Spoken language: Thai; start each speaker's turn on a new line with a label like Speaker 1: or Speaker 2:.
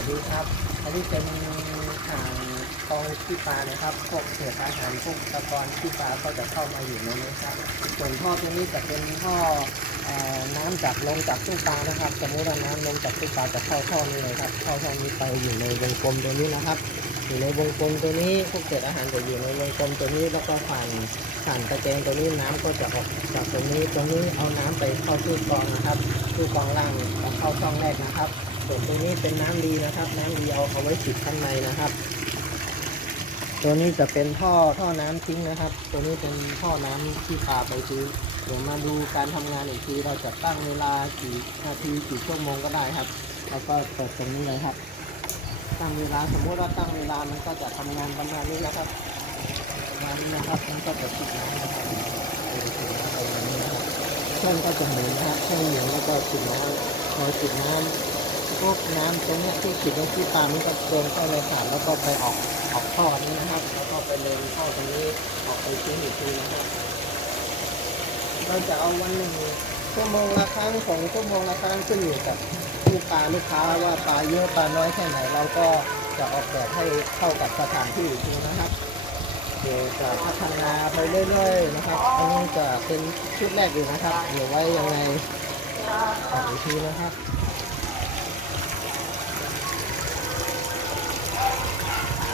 Speaker 1: วัสดีครับ อันนี้เป็นอ่างกองขี้ปลานะครับ พวกเศษอาหารพวกตะกอนขี้ปลาก็จะเข้ามาอยู่ในนี้ครับ ส่วนท่อตัวนี้จะเป็นท่อน้ำจากลงจากตู้ปลานะครับสมมติว่าน้ำลงจากตู้ปลาจะเข้าท่อนี้เลยครับ เข้าท่อนี้ไปอยู่ในวงกลมตัวนี้นะครับ อยู่ในวงกลมตัวนี้พวกเศษอาหารจะอยู่ในวงกลมตัวนี้แล้วก็ผ่านผ่านตะแกรงตัวนี้น้ำก็จะออกจากตรงนี้ตรงนี้เอาน้ำไปเข้าตู้กรองนะครับตู้กรองล่างเข้าช่องแรกนะครับ ส่วนตัวนี้เป็นน้ำดีนะครับ น้ำดีเอาเอาไว้ฉีดข้างในนะครับ ตัวนี้จะเป็นท่อท่อน้ำทิ้งนะครับ ตัวนี้เป็นท่อน้ำที่ปลาไปซื้อเดี๋ยวมาดูการทำงานอีกทีเราจะตั้งเวลากี่นาทีกี่ชั่วโมงก็ได้ครับ แล้วก็เปิดตรงนี้เลยครับ ตั้งเวลาสมมติว่าตั้งเวลามันก็จะทำงานประมาณนี้นะครับประมาณนี้นะครับมันก็จะติดน้ำนะครับเครื่องก็จะหมุนนะครับเครื่องหมุนแล้วก็ติดน้ำพอติดน้ำ พวกน้ำตรงเนี้ยที่ติดตรงที่ปลามันก็เดินเข้าในถาดแล้วก็ไปออกออกท่อนี้นะครับ แล้วก็ไปเดินเข้าตรงนี้ออกไปทิ้งอีกทีนะครับ เราจะเอาวันหนึ่งชั่วโมงละครั้งสองชั่วโมงละครั้งขึ้นอยู่กับลูกปลาลูกค้าว่าปลาเยอะปลาน้อยแค่ไหนเราก็จะออกแบบให้เข้ากับสถานที่อีกทีนะครับเดี๋ยวจะพัฒนาไปเรื่อยๆนะครับอันนี้จะเป็นชุดแรกอยู่นะครับเดี๋ยวไว้ยังไงออกอีกทีนะครับ